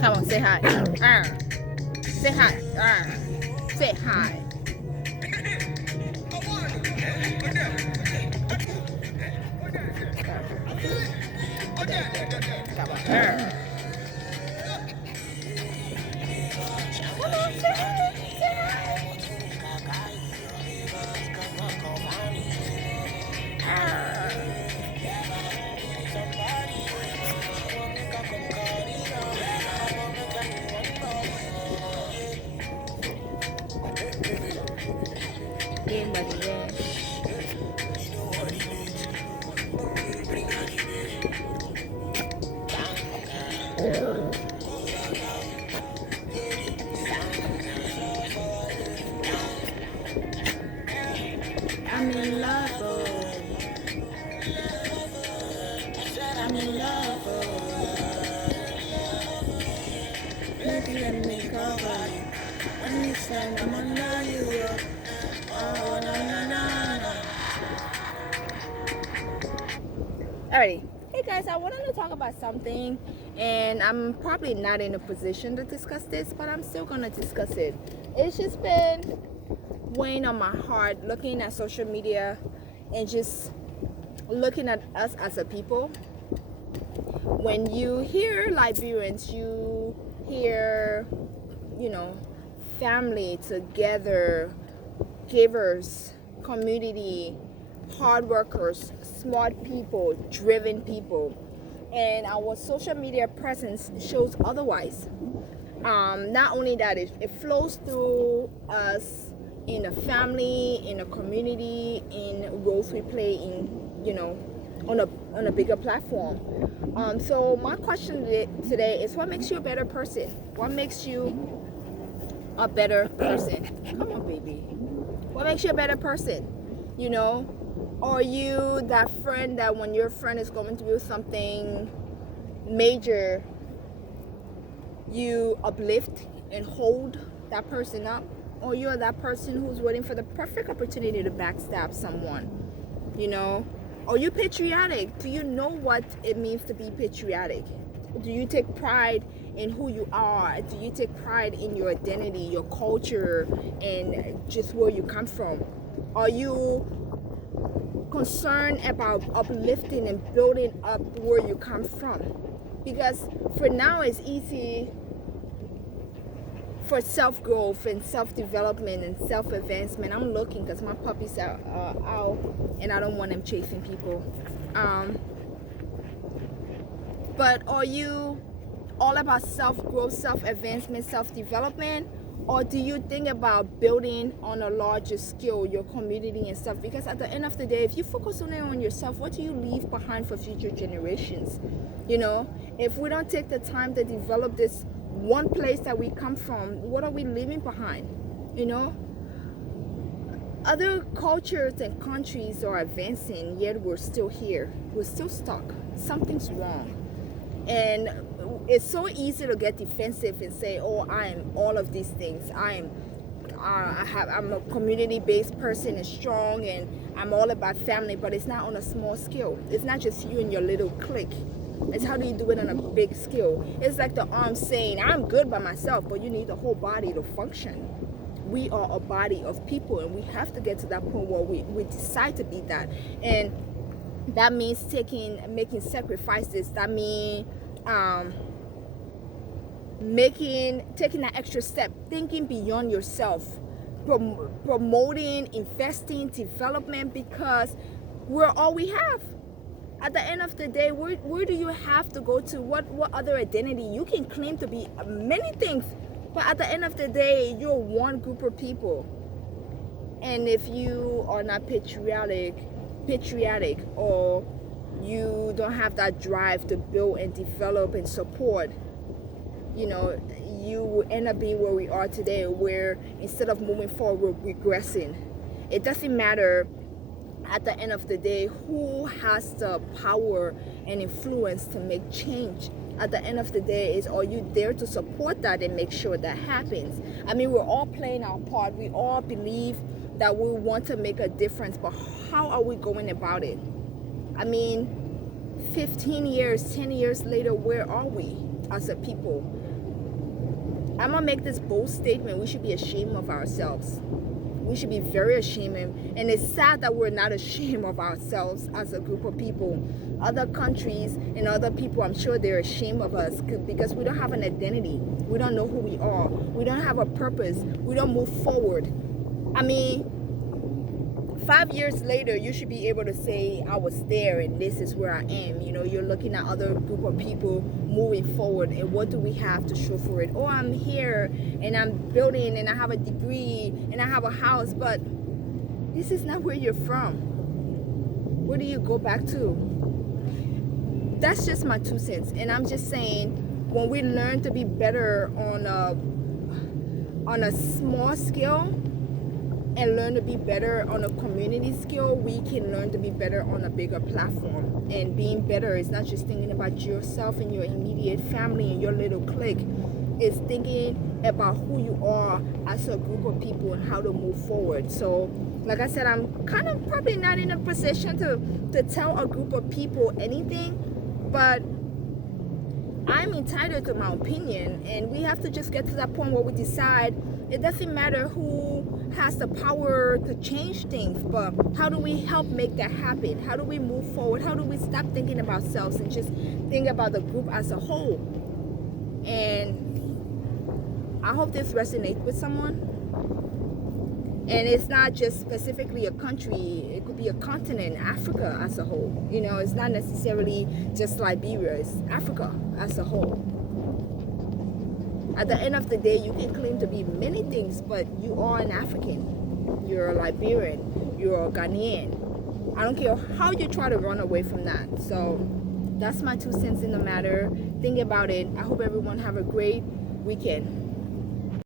Come on, say hi. Say hi. Say hi. Come on. Come on, say hi. Say hi. Yeah, buddy, yeah. I'm in love, oh. I'm in love, oh. Baby, let me cover you. Understand, I'm under you, oh, na, na, na, na. Alrighty. Hey guys, I wanted to talk about something, and I'm probably not in a position to discuss this, but I'm still gonna discuss it. It's just been weighing on my heart looking at social media and just looking at us as a people. When you hear Liberians, you hear, family together, givers, community, hard workers, smart people, driven people, and our social media presence shows otherwise. Not only that, it flows through us in a family, in a community, in roles we play on a bigger platform. So my question today is, what makes you a better person? What makes you a better person? Come on, baby. What makes you a better person? Are you that friend that when your friend is going through something major, you uplift and hold that person up? Or you're that person who's waiting for the perfect opportunity to backstab someone? Are you patriotic? Do you know what it means to be patriotic? Do you take pride in who you are? Do you take pride in your identity, your culture, and just where you come from? Are you concerned about uplifting and building up where you come from? Because for now, it's easy for self-growth and self-development and self-advancement. I'm looking because my puppies are out and I don't want them chasing people. But are you all about self-growth, self-advancement, self-development? Or do you think about building on a larger scale your community and stuff? Because at the end of the day, if you focus only on yourself, what do you leave behind for future generations? If we don't take the time to develop this one place that we come from, what are we leaving behind? Other cultures and countries are advancing, yet we're still here. We're still stuck. Something's wrong. And it's so easy to get defensive and say, oh, I'm all of these things. I'm a community-based person and strong, and I'm all about family, but it's not on a small scale. It's not just you and your little clique. It's how do you do it on a big scale. It's like the arm saying, I'm good by myself, but you need the whole body to function. We are a body of people, and we have to get to that point where we decide to be that. And that means making sacrifices. That means taking that extra step, thinking beyond yourself, promoting, investing, development, because we're all we have. At the end of the day, where do you have to go to? What other identity? You can claim to be many things, but at the end of the day, you're one group of people. And if you are not patriotic, or you don't have that drive to build and develop and support, you will end up being where we are today, where instead of moving forward, we're regressing. It doesn't matter at the end of the day who has the power and influence to make change. At the end of the day, is are you there to support that and make sure that happens? I mean, we're all playing our part. We all believe that we want to make a difference, but how are we going about it? I mean, 15 years, 10 years later, where are we as a people? I'm gonna make this bold statement. We should be ashamed of ourselves. We should be very ashamed, and it's sad that we're not ashamed of ourselves as a group of people. Other countries and other people, I'm sure they're ashamed of us because we don't have an identity. We don't know who we are. We don't have a purpose. We don't move forward. I mean, 5 years later, you should be able to say, I was there and this is where I am. You know, you're looking at other group of people moving forward, and what do we have to show for it? Oh, I'm here and I'm building and I have a degree and I have a house, but this is not where you're from. Where do you go back to? That's just my 2 cents. And I'm just saying, when we learn to be better on a small scale, and learn to be better on a community scale, we can learn to be better on a bigger platform. And being better is not just thinking about yourself and your immediate family and your little clique. It's thinking about who you are as a group of people and how to move forward. So, like I said, I'm kind of probably not in a position to tell a group of people anything, but I'm entitled to my opinion, and we have to just get to that point where we decide it doesn't matter who has the power to change things, but how do we help make that happen? How do we move forward? How do we stop thinking about ourselves and just think about the group as a whole? And I hope this resonates with someone. And it's not just specifically a country, it could be a continent, Africa as a whole. You know, it's not necessarily just Liberia, it's Africa as a whole. At the end of the day, you can claim to be many things, but you are an African. You're a Liberian, you're a Ghanaian. I don't care how you try to run away from that. So that's my 2 cents in the matter. Think about it. I hope everyone have a great weekend.